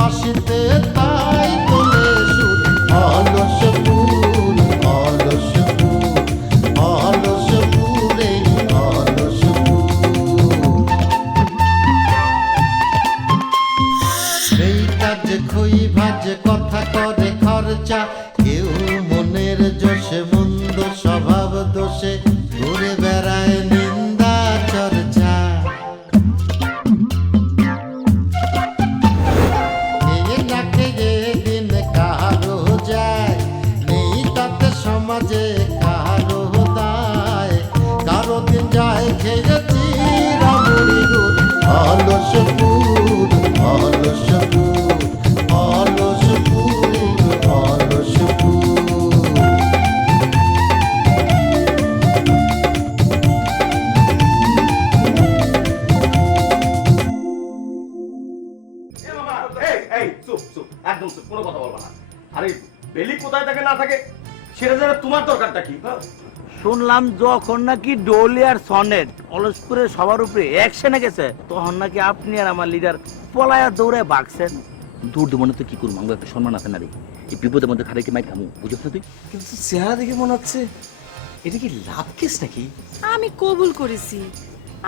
বাঁশিতে তাই তোলে সুর অলস ফুল অলস ফুল অলস ফুলে অলস ফুল এই কাজে খই ভাজে কথা করে খরচা কেউ মনের জোশে মন্দ স্বভাব দোষে ঘুরে বেড়ায় নিন্দা চর্চা খেয়ে না খেয়ে দিন কারো যায় নেই তাতে সমাজে কারো দায় কারো দিন যায় খেয়েছি রামুড়ি গুড় অলস ফুল অলস ফুল অলস ফুল অলস ফুল এ মামা, এই চুপ চুপ একদম চুপ, কোনো কথা বলবা না। আরে বেলি কোথায় থাকে না থাকে সেটা জানা তোমার দরকারটা কি? শুনলাম যখন নাকি ডোলি আর সনেট অলসপুরের সবার উপরে অ্যাকশনে গেছে তখন নাকি আপনি আর আমার লিডার পলায়া দৌড়ে ভাগছেন। দূর দমনে তো কি করবো, আমার একটা সম্মান আছে না রে, এই বিপদের মধ্যে খারে কি মাইর খামু, বুঝছ না তুই? কিন্তু চেহারা দেখে মনে হচ্ছে এটা কি লাভ কেস নাকি? আমি কবুল করেছি।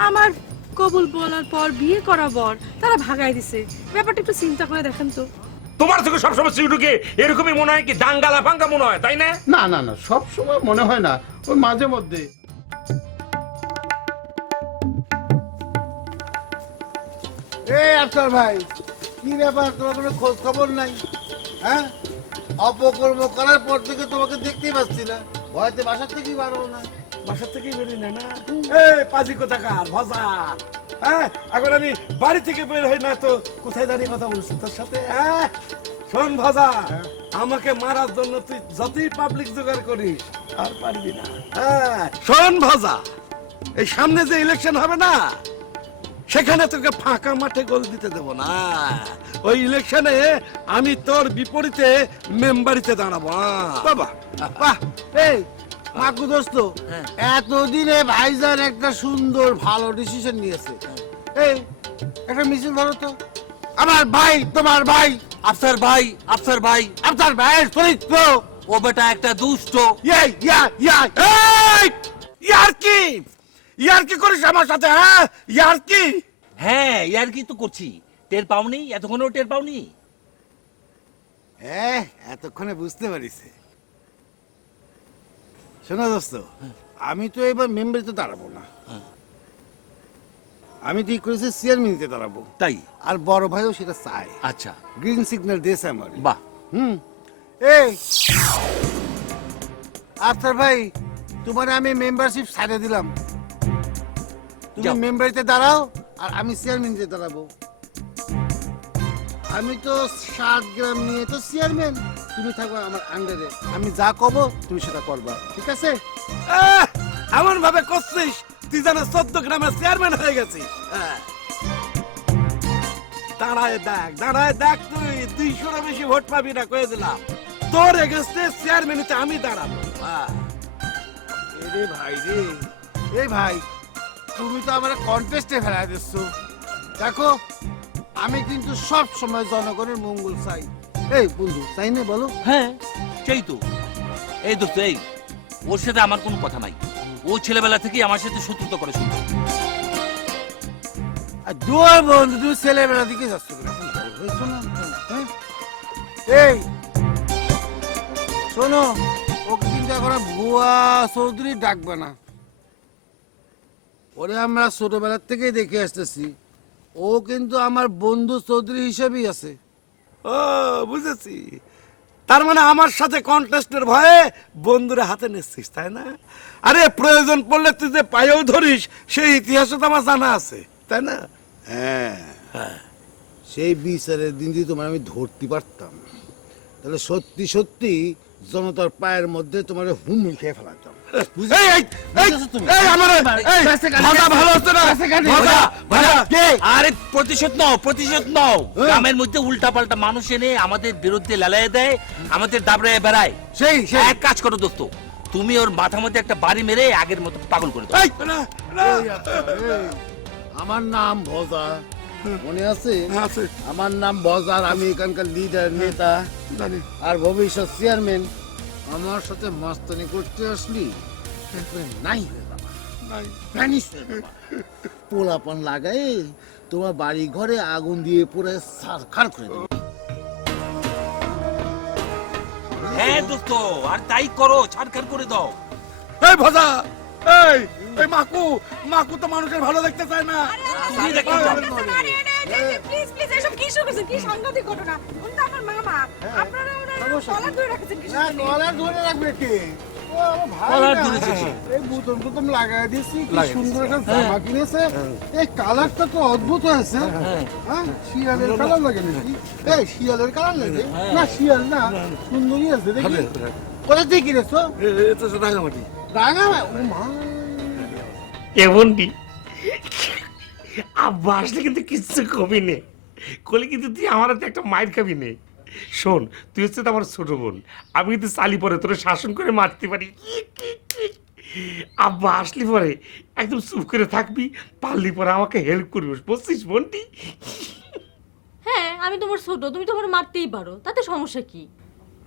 আমার কবুল বলার পর বিয়ে করা বর তারা ভাগাই দিছে। ব্যাপারটা একটু চিন্তা করে দেখেন তো। তোমার থেকে সবসময় সিউটুকে এরকমই মনে হয় কি দাঙ্গালা ফাঙ্গা মনে হয়, তাই না? না না না, সব সময় মনে হয় না, ওই মাঝে মধ্যে। আফসার ভাই, কি ব্যাপার, তোমার কোনো খোঁজ খবর নাই? হ্যাঁ, অপকর্ম করার পর থেকে তোমাকে দেখতেই পাচ্ছি না, ভয়তে বাসার থেকেই বার হও না। বাসার থেকেই বেরিয়ে নেয় না। পাজি কোথাকার ভজা, হ্যাঁ এখন আমি বাড়ি থেকে বের হই না তো কোথায় দাঁড়িয়ে কথা বলছি তোর সাথে? হ্যাঁ শোন ভজা, আমাকে মারার জন্য তুই যতই পাবলিক জোগাড় করিস আর পারবি না। হ্যাঁ শোন ভজা, এই সামনে যে ইলেকশন হবে না, সেখানে তোকে ফাঁকা মাঠে গোল দিতে দেব না। ওই ইলেকশনে আমি তোর বিপরীতে মেম্বারিতে দাঁড়াবো। বাবা বাহ, এই মাকু দোস্ত, এতদিনে ভাইজান একটা সুন্দর ভালো ডিসিশন নিয়েছে। এই একটা মিছিল ধরো তো। আমার ভাই, তোমার ভাই, আফসার ভাই, আফসার ভাই, আপনার ভাইয়ের চরিত্র। ও বেটা একটা দুষ্ট। এই, ইয়ার কি করিস আমার সাথে? হ্যাঁ ইয়ার কি? হ্যাঁ ইয়ার কি তো করছি, টের পাওনি? এতক্ষণেও টের পাওনি? এতক্ষণে বুঝতে পারিছে। শোনো দোস্ত, আমি তো এবার মেম্বারিতে দাঁড়াবো না, আমি ঠিক করেছি চেয়ারম্যানিতে দাঁড়াবো। তাই? আর বড় ভাইও সেটা চায়। আচ্ছা, গ্রিন সিগন্যাল দিয়েছে আমার। বাহ। এই আফসার ভাই, তোমার আমি মেম্বারশিপ ছাড়ে দিলাম, তুমি যাও। মেম্বারিতে দাঁড়াও আর আমি চেয়ারম্যানিতে দাঁড়াবো। আমি তো 7 গ্রাম নিয়ে তো চেয়ারম্যান, তুমি থাকবে আমার আন্ডারে, আমি যা কব তুমি সেটা করবা, ঠিক আছে? এমন ভাবে করছিস তুই যেন 14 গ্রামের চেয়ারম্যান হয়ে গেছিস। দাঁড়ায় দেখ, তুই 200 বেশি ভোট পাবি না, কয়ে দিলাম। তোর এগেন্স্টে চেয়ারম্যানিতে আমি দাঁড়াবো। রে ভাই রে, এই ভাই তুমি তো আমার কন্টেস্টে ফেলাই দিচ্ছ। দেখো, আমি কিন্তু সব সময় জনগণের মঙ্গল চাই। এই বন্ধু, চাই না বলো? হ্যাঁ সেই তো। এই দোস্ত, এই ওর সাথে আমার কোনো কথা নাই, ও ছেলেবেলা থেকেই আমার সাথে শত্রুতা করে শুনতো। আর দুয়ার বন্ধু, তুমি ছেলেবেলা দিকে যাচ্ছ কেন? শোনো, হ্যাঁ? এই শোনো, ওকে কিন্তু এখন বুয়া চৌধুরী ডাকবে না। ওরে আমরা ছোটবেলার থেকেই দেখে আসতেছি, ও কিন্তু আমার বন্ধু চৌধুরী হিসেবেই আছে। ও বুঝেছি, তার মানে আমার সাথে কন্টেস্টের ভয়ে বন্ধুরা হাতে নিচ্ছিস, তাই না? আরে প্রয়োজন পড়লে তুই যে পায়েও ধরিস সেই ইতিহাসও তো আমার জানা আছে, তাই না? হ্যাঁ, সেই বিচারের দিন যদি তোমার আমি ধরতে পারতাম, তাহলে সত্যি সত্যি জনতার পায়ের মধ্যে তোমার হুমড়ি খেয়ে ফেলাতাম। আরে প্রতিশোধ নাও, প্রতিশোধ নাও। গ্রামের মধ্যে উল্টা পাল্টা মানুষ এনে আমাদের বিরুদ্ধে লালায় দেয়, আমাদের দাবড়ায় বেড়ায়। সেই এক কাজ করো দোস্ত, তুমি ওর মাথার মধ্যে একটা বাড়ি মেরে আগের মতো পাগল করে দাও। আমার নাম ভজা, মনে আছে আছে আমার নাম বজার, আমি এখানকার লিডার নেতা জানি আর ভবিষ্যৎ চেয়ারম্যান। আমার সাথে মাস্তানি করতে আসলি তারপরে নাই রে বাবা, নাই জানিস রে বাবা, পোলাপান লাগাই তোমার বাড়ি ঘরে আগুন দিয়ে পুরো ছারখার করে দেবে। হ্যাঁ দোস্ত, আর তাই করো, ছাড়খাড় করে দাও। এই ভজা, এই এই মাকু মাকু তো মানুষের ভালো দেখতে চায় না। তুমি দেখো, প্লিজ প্লিজ এসব কি শুরু করেছেন? কি সাংঘাতিক ঘটনা! উনি তো আমার মামা। আপনারা ওনার গলা ধরে রাখছেন কি না, জন্য? কলার ধরে রাখবে কে? ও আমার ভাই কলার না। ধরেছে সে। এই বুতম টুতম লাগাই দিছি, কি সুন্দর একটা জামা কিনেছে। এই কালারটা তো অদ্ভুত হয়েছে। হ্যাঁ, শিয়ালের কালার লাগে নাকি? এই শিয়ালের কালার লাগে? না শিয়াল না, সুন্দরই আছে দেখি। কোথা থেকে কিনেছো? এটা তো রাঙামাটি। রাঙা? ও মা, এমনটি আব্বা আসলে কিন্তু কিচ্ছু কবি নে, কলে কিন্তু তুই আমার হাতে একটা মায়ের খাবি নে। শোন, তুই হচ্ছে তো আমার ছোট বোন, আমি কিন্তু চালি পরে তোর শাসন করে মারতে পারি। আব্বা আসলি পরে একদম চুপ করে থাকবি, পারলি পরে আমাকে হেল্প করবি, বুঝছিস বোনটি? হ্যাঁ, আমি তোমার ছোট, তুমি তোমার মারতেই পারো, তাতে সমস্যা কি?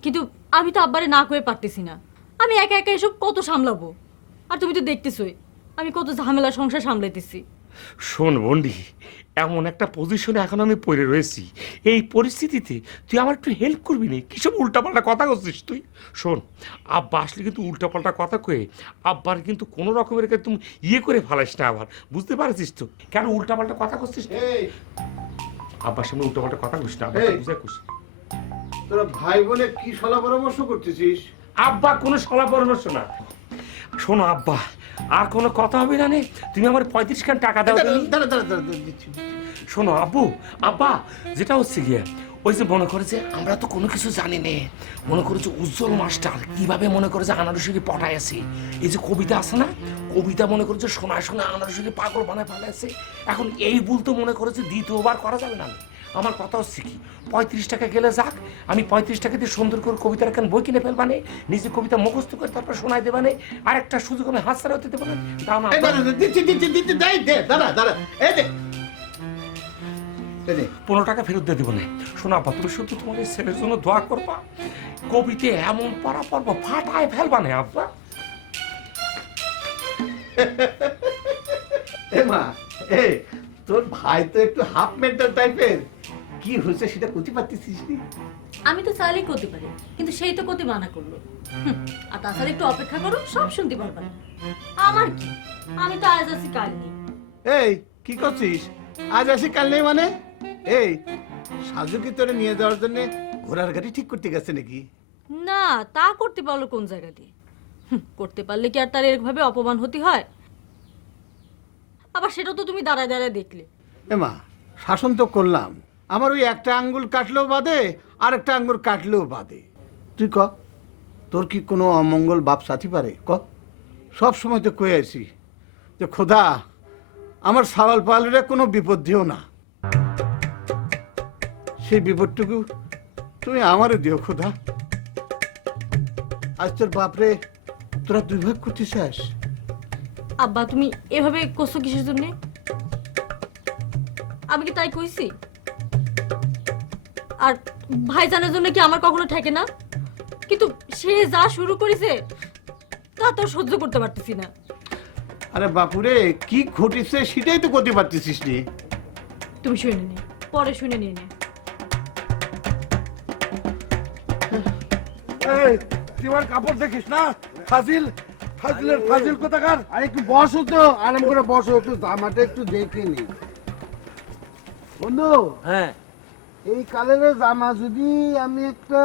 কিন্তু আমি তো আব্বারে না করে পারতেছি না। আমি একা একা এসব কত সামলাবো? আর তুমি তো দেখতেছই আমি কত ঝামেলা সংসার সামলাইতেছি। শোন বন্ডি, এমন একটা পজিশনে এখন আমি পড়ে রয়েছি, এই পরিস্থিতিতে তুই আমার একটু হেল্প করবি না? কিসব উল্টাপাল্টা কথা করছিস তুই? শোন, আব্বা আসলে কিন্তু উল্টাপাল্টা কথা কয়ে আব্বার কিন্তু কোনো রকমের তুমি ইয়ে করে ফেলাইস না, আবার বুঝতে পারছিস তো কেন উল্টাপাল্টা কথা করছিস? এই আব্বার সামনে উল্টাপাল্টা কথা কইস না, এই। বুঝে কইস। তোরা ভাই বোনে কি সলা পরামর্শ করতেছিস? আব্বা কোনো সলা পরামর্শ না। শোনো আব্বা, আর কোনো কথা হবে না নে, তুমি আমার 35 টাকা দাও। দাঁড়া দাঁড়া দাঁড়া দিচ্ছি। শোনো আব্বু, আব্বা যেটা হচ্ছে গিয়ে ওই যে মনে করে যে আমরা তো কোনো কিছু জানি নে, মনে করে যে উজ্জ্বল মাস্টার কিভাবে মনে করে যে আনারসিকে পটায় আছে, এই যে কবিতা আছে না, কবিতা মনে করে যে শোনায় শোনায় আনারসিকে পাগল বানায় ফেলেছে। এখন এই ভুল তো মনে করে যে দ্বিতীয়বার করা যাবে না। আমার কথা হচ্ছে কি, 35 টাকা গেলে যাক, আমি 35 টাকা দিয়ে সুন্দর করে কবিতার একখান বই কিনে ফেলবানে, নিজে কবিতা মুখস্থ করে তারপর শোনায় দেবানে, আর একটা সুযোগ আমি হাত ছাড়া হতে দেবো না। দাও না এই দাঁড়া, দিচ্ছি দিচ্ছি দিচ্ছি, দেই দে, দাঁড়া দাঁড়া, এই দে। এই নে। 15 টাকা ফেরত দিয়ে দেবো না। শোনো আব্বা, তুমি শুধু তোমার এই ছেলের জন্য দোয়া করবা, কবিতে এমন পড়া পড়বো ফাটায় ফেলবা না আব্বা। এ মা, এই তোর ভাই তো একটু হাফ মেন্টাল টাইপের, কি হয়েছে সেটা করতে পারতেছিস নি? আমি তো চাইলেই করতে পারি, কিন্তু সেই তো করতে মানা করলো। আর তাছাড়া একটু অপেক্ষা করো, সব শুনতে পারবা। আমার কি, আমি তো আজ আছি কাল নেই। এই কি করছিস? আজ আসি কাল নেই মানে? এই সাজু কি তোরে নিয়ে যাওয়ার জন্য ঘোড়ার গাড়ি ঠিক করতে গেছে নাকি? না, তা করতে পারলো কোন জায়গা দিয়ে? করতে পারলে কি আর তার এরভাবে অপমান হতে হয়? আবার সেটা তো তুমি দাঁড়ায় দাঁড়ায় দেখলে। এ মা, শাসন তো করলাম, আমার ওই একটা আঙ্গুল কাটলেও বাদে আর একটা আঙ্গুল কাটলেও বাদে। তুই ক, তোর কি কোনো অমঙ্গল বাপ সাথী পারে? ক, সব সময় তো কয়ে আসি যে খোদা আমার সাওয়াল পালরে কোনো বিপদ দিও না, সেই বিপদটুকু তুমি আমারে দিও খোদা। আজ তোর বাপরে তোরা দুই ভাগ করতে চাস? আব্বা তুমি এভাবে করছো কিসের জন্য? আমি কি তাই কইছি? আর ভাইজানের জন্য কি আমার কখনো ঠেকে না? কিন্তু সে যা শুরু করেছে তা তো সহ্য করতে পারতেছি না। আরে বাপুরে, কি ঘটিছে সেটাই তো করতে পারতেছিস নি। তুমি শুনে নে, পরে শুনে নিয়ে নে। এই তুই আমার কাপড় দেখিস না? ফাজিল ফাজিলের ফাজিল কোথাকার। আর একটু বসো তো, আরাম করে বসো, একটু জামাটা একটু দেখে নি। বন্ধু, হ্যাঁ, এই কালারের জামা যদি আমি একটা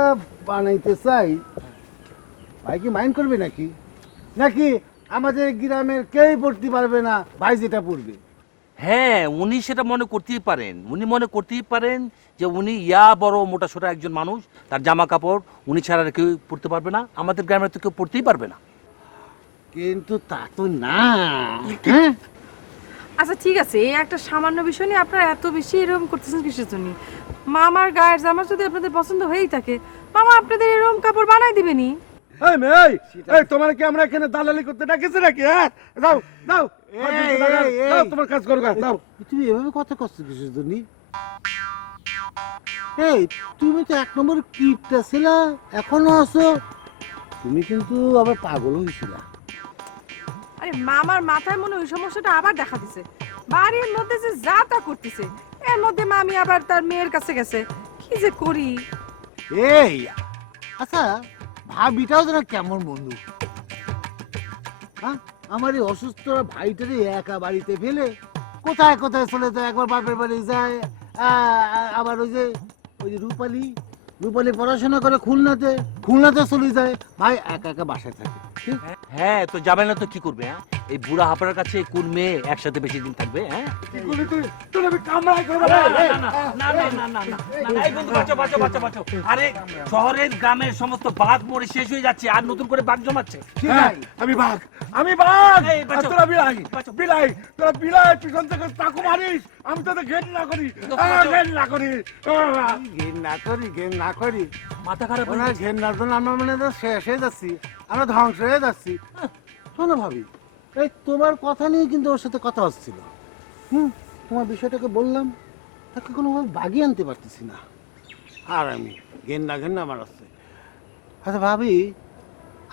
বানাইতে চাই, ভাই কি মাইন্ড করবে নাকি? নাকি আমাদের গ্রামের কেউই পড়তে পারবে না, ভাই যেটা পড়বে? হ্যাঁ, উনি সেটা মনে করতেই পারেন। উনি মনে করতেই পারেন যে উনি বড় মোটা সোটা একজন মানুষ, তার জামা কাপড় উনি ছাড়া আর কেউ পড়তে পারবে না, আমাদের গ্রামের তো কেউ পড়তেই পারবে না। কিন্তু তা তো না। হ্যাঁ, আচ্ছা ঠিক আছে, এই একটা সামান্য বিষয় নিয়ে আপনারা এত বেশি এরকম করতেছেন কিসের জন্য? মামার গায়ের জামা যদি আপনাদের পছন্দ হয়েই থাকে, মামা আপনাদের এরকম কাপড় বানাই দিবেনি। এই মেয়ে, এই তোমার কি আমরা এখানে দালালি করতে ডাকেছি নাকি? হ্যাঁ, দাও দাও দাও, তোমার কাজ করো গা, দাও। তুমি এভাবে কথা করছো কিসের জন্য? এই তুমি তো 1 নম্বর কিপটা ছিলা, এখনো আছো। তুমি কিন্তু আবার পাগল হয়েছিলা। আরে মামার মাথায় মনে হয় ওই সমস্যাটা আবার দেখা দিছে। বাড়ির মধ্যে যে যা তা করতেছে, এর মধ্যে মামি আবার তার মেয়ের কাছে গেছে। কি যে করি। এই আচ্ছা, ভাবিটাও যেন কেমন বন্ধু, হ্যাঁ? আমার এই অসুস্থ ভাইটারে একা বাড়িতে ফেলে কোথায় কোথায় চলে যায়, একবার বাপের বাড়ি যায়, আবার ওই যে রূপালী পড়াশোনা করে খুলনাতে চলে যায়। ভাই একা একা বাসায় থাকে। ঠিক? হ্যাঁ, তো যাবে না তো কি করবে? হ্যাঁ, এই বুড়া হাপড়ার কাছে কোন মেয়ে একসাথে বেশি দিন থাকবে? হ্যাঁ, কি করলি তুই? তোর আমি কামড়াই করবো। এই বন্ধু, বাঁচো। আরে শহরের গ্রামের সমস্ত বাঘ মরে শেষ হয়ে যাচ্ছে, আর নতুন করে বাঘ জমাচ্ছে। হ্যাঁ, আমি বাঘ। এই, বাঁচো। আর তোরা বিলাই। বাঁচো। তোরা বিলাই পিছন থেকে চাকু মারিস, আমি তোদের ঘেন না করি। ঘেন না করি। ঘেন না করি মাথা খারাপ হয়ে ওনার ঘেন না জন্য আমরা মনে হয় শেষ হয়ে যাচ্ছি, আমরা ধ্বংস হয়ে যাচ্ছি। শোনো ভাবি, এই তোমার কথা নিয়ে কিন্তু ওর সাথে কথা হচ্ছিল। তোমার বিষয়টাকে বললাম, তাকে কোনোভাবে বাগিয়ে আনতে পারতেছি না। আর আমি ঘেন্না আমার আছে। আচ্ছা ভাবি,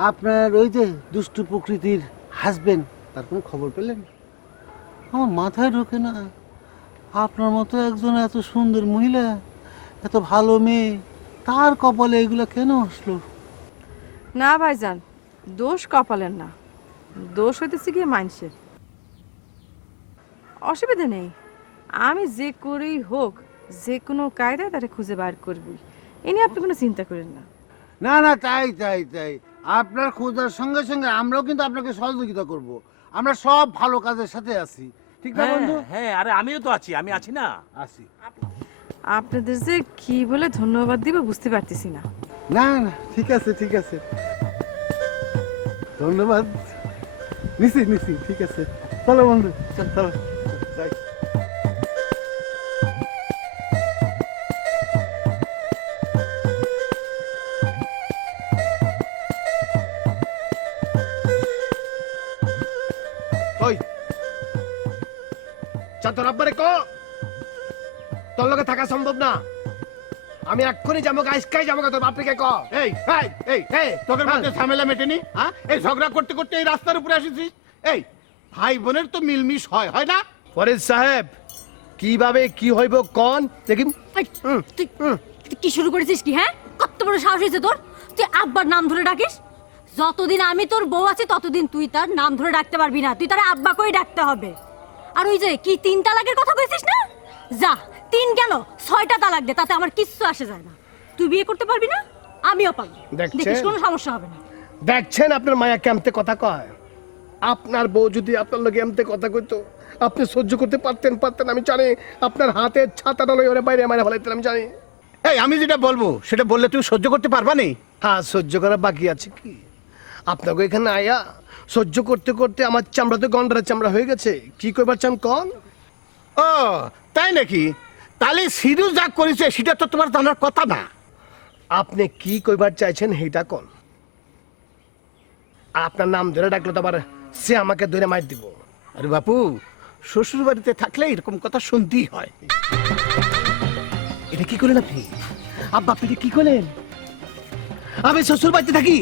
আপনার ওই যে দুষ্টু প্রকৃতির হাজবেন্ড, তার কোনো খবর পেলেন? আমার মাথায় ঢোকে না, আপনার মতো একজন এত সুন্দর মহিলা, এত ভালো মেয়ে, তার কপালে এগুলো কেন আসলো? না ভাইজান, দোষ কপালের না, দোষ হইতেছে গিয়ে মানুষের। অসুবিধা নেই, আমি যে করেই হোক যে কোনো কায়দায় তারা খুঁজে বার করবি। এ নিয়ে আপনি কোনো চিন্তা করেন না। না, তাই আপনার খোঁজার সঙ্গে সঙ্গে আমরাও কিন্তু আপনাকে সহযোগিতা করব। আমরা সব ভালো কাজের সাথে আছি, ঠিক না বন্ধু? হ্যাঁ, আরে আমিও তো আছি, আমি আছি না? আছি। আপনাদের যে কি বলে ধন্যবাদ দিব বুঝতে পারতেছি না। না, ঠিক আছে, ধন্যবাদ। নিছি, ঠিক আছে। চলো বন্ধু, চলো যাই। ওই তোর আব্বারে ক তোর লগে থাকা সম্ভব না। আমি এক্ষুনি যাবো, আজকাই যাবো, তোর বাপকে ক। এই তোদের মধ্যে ঝামেলা মেটেনি? হ্যাঁ, এই ঝগড়া করতে করতে এই রাস্তার উপরে আসিছিস? এই ভাই বোনের তো মিলমিশ হয় না? ফরিদ সাহেব, কিভাবে কি হইব কন দেখি। তুই কি শুরু করেছিস কি? হ্যাঁ, কত বড় সাহস হয়েছে তোর? তুই আব্বার নাম ধরে ডাকিস? যতদিন আমি তোর বউ আছি ততদিন তুই তার নাম ধরে ডাকতে পারবি না, তুই তার আব্বা করেই ডাকতে হবে। আর ওই যে কি 3 তালাকের কথা কইছিস না, যা 3 কেন 6টা তালাক দে, তাতে আমার কিচ্ছু আসে যায় না। তুই বিয়ে করতে পারবি না, আমিও পারবো, দেখছেন? দেখিস কোনো সমস্যা হবে না। দেখছেন আপনার মায়া কেমতে কথা কয়। আপনার বউ যদি আপনার লগে এমতে কথা কইতো, আপনি সহ্য করতে পারতেন। আমি জানি আপনার হাতে ছাতাটা লই ওরে বাইরে মারা ফেলাইতেন, আমি জানি। এই আমি যেটা বলবো সেটা বললে তুই সহ্য করতে পারবা নি? হ্যাঁ, সহ্য করা বাকি আছে কি? আপনাকে এখানে আয়া সহ্য করতে করতে আমার চামড়া তো গন্ডারের চামড়া হয়ে গেছে। কি কইবার চান কন? ও তাই নাকি? তাহলে সিরু যা করেছে সেটা তো তোমার জানার কথা না। আপনি কি কইবার চাইছেন সেইটা কন। আপনার নাম ধরে ডাকলে তো আবার সে আমাকে ধরে মার দিব। আরে বাপু, শ্বশুর বাড়িতে থাকলে এরকম কথা শুনতেই হয়। এটা কি করলেন আপনি? আব্বা, আপনি কি করলেন? আমি শ্বশুর বাড়িতে থাকি,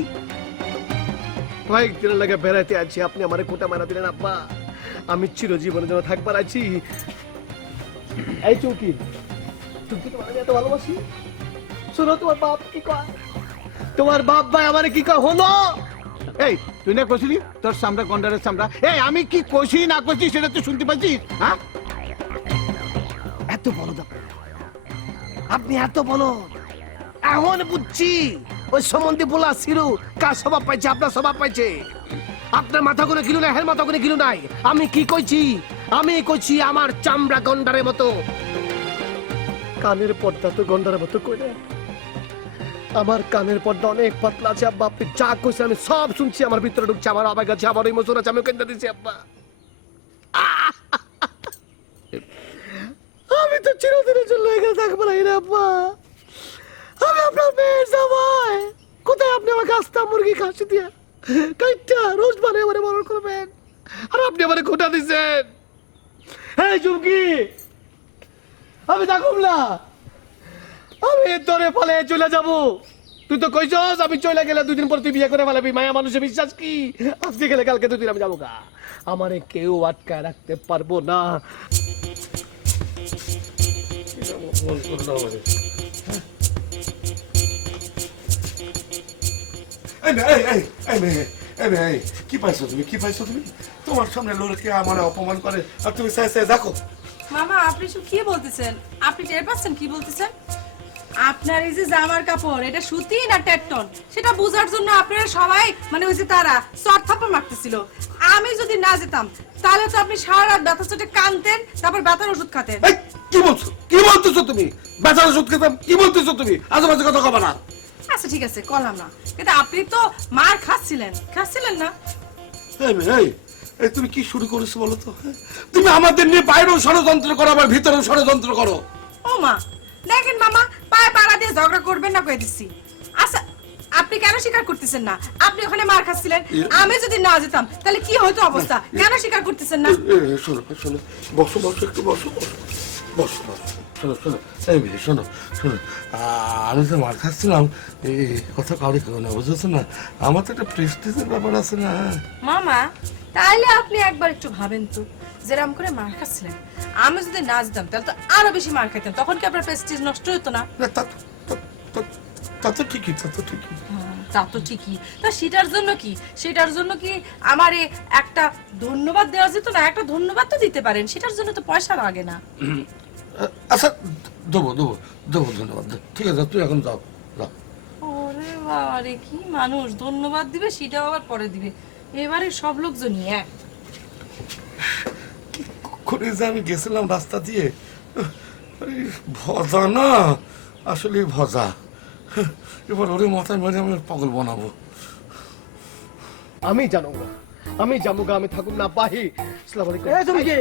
কয়েকদিনের লাগে বেড়াইতে আছি, আপনি আমারে কোটা মারা দিলেন। আব্বা, আমি চিরজীবনের জন্য থাকবার আছি। এই চৌকি তোমার আমি এত ভালোবাসি। শোনো, তোমার বাপ কি কয়, তোমার বাপ ভাই আমারে কি কয় হলো। এই তুই না কইছিলি তোর চামড়া গন্ডারের চামড়া? এই আমি কি কইছি না কইছি সেটা তুই শুনতে পাচ্ছিস? হ্যাঁ, এত বলো আপনি, এত বলো। এখন বুঝছি ওই সম্বন্ধে বলা সিরু কার স্বভাব পাইছে, আপনার স্বভাব পাইছে। আপনার মাথা করে গিলু নাই, হের মাথা করে গিলু নাই। আমি কি কইছি? আমি কইছি আমার চামড়া গন্ডারের মতো। কানের পর্দা তো গন্ডারের মতো কইলে, আমার কানের পর্দা অনেক পাতলা আছে। আব্বা, আপনি যা কইছেন আমি সব শুনছি, আমার ভিতরে ঢুকছে, আমার আবেগ আছে, আমার ইমোশন আছে, আমি কেন্দ্র দিচ্ছি। আব্বা, আমি তো চিরদিনের জন্য এখানে থাকবো না রে আব্বা। আমি আপনার মেয়ের জামাই। কোথায় আপনি আমাকে আস্তা মুরগি খাসি দিয়া কাইটা রোজ বানিয়ে মরণ করবেন? আর আপনি আমারে খোটা দিছেন। এই চুমকি, আমি থাকুম না, আমি তোরে ফলে চলে যাব। তুই তো কইছস আমি চলে গেলে 2 দিন পর তুই বিয়ে করে ফেলাবি। মায়া মানুষের বিশ্বাস কি? আজকে গেলে কালকে 2 দিন আমি যাবো গা। আমারে কেউ আটকায় রাখতে পারবো না। কি পাইছো তুমি, কি পাইছো তুমি? তোমার সামনে লোককে আমার অপমান করে আর তুমি চাই দেখো। মামা আপনি সব কি বলতেছেন? আপনি টের পাচ্ছেন কি বলতেছেন? আপনার এই যে জামার কাপড় এটা সুতি না টেটন সেটা বোঝার জন্য আপনারা সবাই মানে ওই যে তারা চট থাপ্পড় মারতেছিল। আমি যদি না যেতাম তাহলে তো আপনি সারা রাত ব্যথা চোটে কানতেন, তারপর ব্যথার ওষুধ খাতেন। এই, কি বলছো, কি বলতেছো তুমি? ব্যথার ওষুধ খেতাম, কি বলতেছো তুমি? আজেবাজে কথা কবা না। আচ্ছা ঠিক আছে কলাম না, কিন্তু আপনি তো মার খাচ্ছিলেন না? এই তুমি কি শুরু করেছো বলো তো? তুমি আমাদের নিয়ে বাইরেও ষড়যন্ত্র করো, আবার ভিতরেও ষড়যন্ত্র করো। ও মা, দেখেন মামা পায়ে পাড়া দিয়ে ঝগড়া করবেন না কয়ে দিচ্ছি। আচ্ছা আপনি কেন স্বীকার করতেছেন না? আপনি ওখানে মার খাচ্ছিলেন, আমি যদি না যেতাম তাহলে কি হতো অবস্থা? কেন স্বীকার করতেছেন না? শোনো শোনো, বসো বসো, একটু বসো বসো বসো বসো। শোনো শোনো, এই মেয়ে শোনো শোনো, আমি তো মার খাচ্ছিলাম এই কথা কাউরে কেউ না, বুঝেছো না? আমার তো একটা প্রেস্টিজের ব্যাপার আছে না। মামা তাইলে আপনি একবার একটু ভাবেন তো, যেরকম করে মার খাচ্ছিলেন আমি যদি না যেতাম তাহলে তো আরো বেশি মার খেতেন, তখন কি আপনার প্রেস্টিজ নষ্ট হতো না? না, তা তো ঠিকই, তা তো ঠিকই। তা তো ঠিকই, তা সেটার জন্য কি আমার একটা ধন্যবাদ দেওয়া যেত না? একটা ধন্যবাদ তো দিতে পারেন, সেটার জন্য তো পয়সা লাগে না। আচ্ছা দেবো দেবো দেবো, ধন্যবাদ। ঠিক আছে তুই এখন যাও যাও। ওরে বাবা রে, কি মানুষ! ধন্যবাদ দিবে সেটাও আবার পরে দিবে। এবারে সব লোকজনই এক। করে যে আমি গেছিলাম রাস্তা দিয়ে, ভজা না আসলে ভজা। এবার ওরে মাথায় মেরে আমি পাগল বানাবো। আমি জানো না, আমি যাবো গা, আমি থাকুম না। বাহি আসসালামু আলাইকুম। এই তুমি কি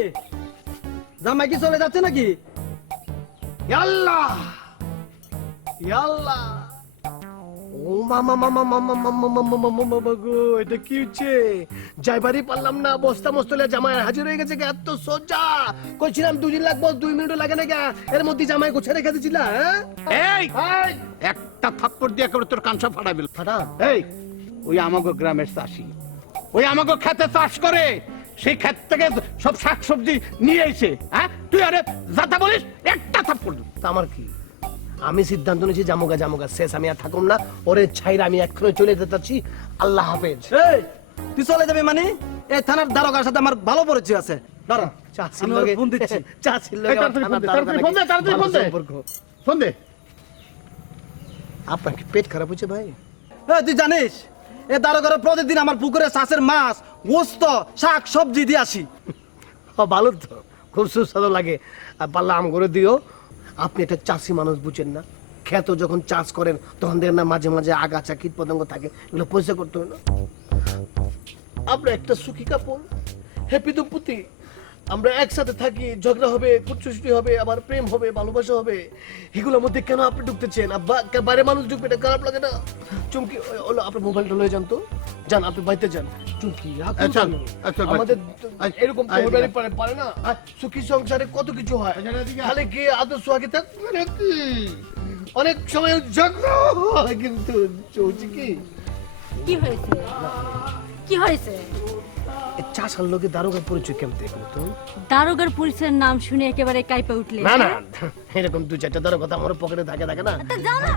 জামাই কি চলে যাচ্ছে নাকি? ইয়াল্লাহ ইয়াল্লাহ, ও মামা মামা মামা মামা মামা মামা গো, এটা কি হচ্ছে? যাইবারই পারলাম না, বস্তা মস্তলে জামাই হাজির হয়ে গেছে। এত সোজা কইছিলাম 2 দিন লাগবো, 2 মিনিটও লাগে না। এর মধ্যে জামাই গোছা রেখে দিছিল। এই একটা থাপ্পড় দিয়ে করে তোর কানসা ফাটাই দিল। ফাটা এই ওই আমাগো গ্রামের চাষি, ওই আমাগো খেতে চাষ করে, সেই ক্ষেত থেকে সব শাকসবজি নিয়ে এসে, হ্যাঁ তুই আরে যাতা বলিস, একটা থাপ্পড় দিল। তা আমার কি? আমি সিদ্ধান্ত নিয়েছি জামুগা জামুগা শেষ, আমি আর থাকুম না। ওরে ছাইরা আমি এক্ষুনি চলে যেতেছি। আল্লাহ হাফেজ। এই তুই চলে যাবি মানে? এই থানার দারোগার সাথে আমার ভালো পরিচয় আছে। দাঁড়া আমি ওর ফোন দিচ্ছি। ফোন দে। আপনার কি পেট খারাপ হচ্ছে ভাই? এই তুই জানিস এ দারোগার প্রতিদিন আমার পুকুরে চাষের মাছ, গোস্ত, শাক সবজি দিয়ে আসি। ভালো তো, খুব সুস্বাদু লাগে। আর পাল্লা আম করে দিও। আপনি একটা চাষি মানুষ, বুঝেন না? ক্ষেত যখন চাষ করেন তখন দেখেন না মাঝে মাঝে আগাছা কীট পতঙ্গ থাকে, এগুলো পরিষ্কার করতে হয় না? আমরা একটা সুখী কাপড়, হ্যাপি দম্পতি, আমরা একসাথে থাকি, ঝগড়া হবে, কুটচুটি হবে, আবার প্রেম হবে, ভালোবাসা হবে। এগুলোর মধ্যে কেন আপনি ঢুকতেছেন? বাইরে মানুষ ঢুকবে, এটা খারাপ লাগে না? চুমকি আপনার মোবাইলটা লয়ে যান তো, যান আপনি বাড়িতে যান। চুমকি রাখুন আচ্ছা, কেন? আচ্ছা, আমাদের আচ্ছা, এরকম আচ্ছা, মোবাইলে পারে না? সুখী সংসারে কত কিছু হয়, তাহলে কি আদর্শ আগে থাকবে নাকি? অনেক সময় ঝগড়া হয়, কিন্তু চলছে কি কি হয়েছে? কি হয়েছে? চাষার লোকে দারোগার পরিচয় কেমন দেখলো তো? দারোগার পরিচয়ের নাম শুনে একেবারে কাইপা উঠলে। না না, এরকম 2-4টা দারোগা কথা আমার পকেটে থাকে না। তা যাও না।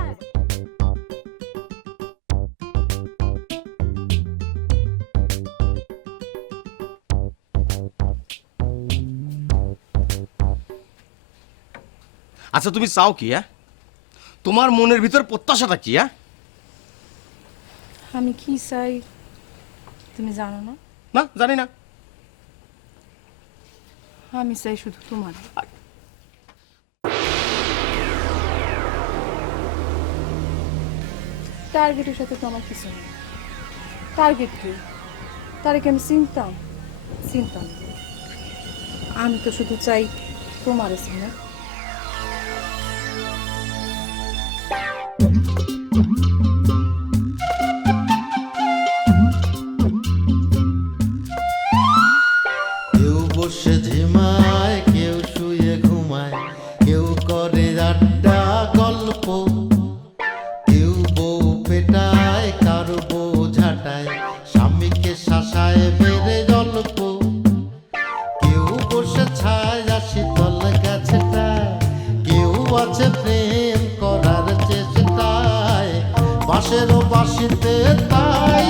আচ্ছা তুমি চাও কি? হ্যাঁ তোমার মনের ভিতর প্রত্যাশাটা কি? হ্যাঁ আমি কি চাই তুমি জানো না? না জানি না। আমি চাই শুধু তোমার। টার্গেটের সাথে তো আমার কিছু নেই। টার্গেট কি? তারে কি আমি চিনতাম? আমি তো শুধু চাই তোমার চিনা। করে আড্ডা গল্প, কেউ বউ পেটায় কারো বউ ঝাঁটায়, স্বামীকে শাসায় মেরে গল্প, কেউ বসে ছায় শীতল গাছটায়, কেউ আছে প্রেম করার চেষ্টায়, বাঁশেরও বাঁশিতে তাই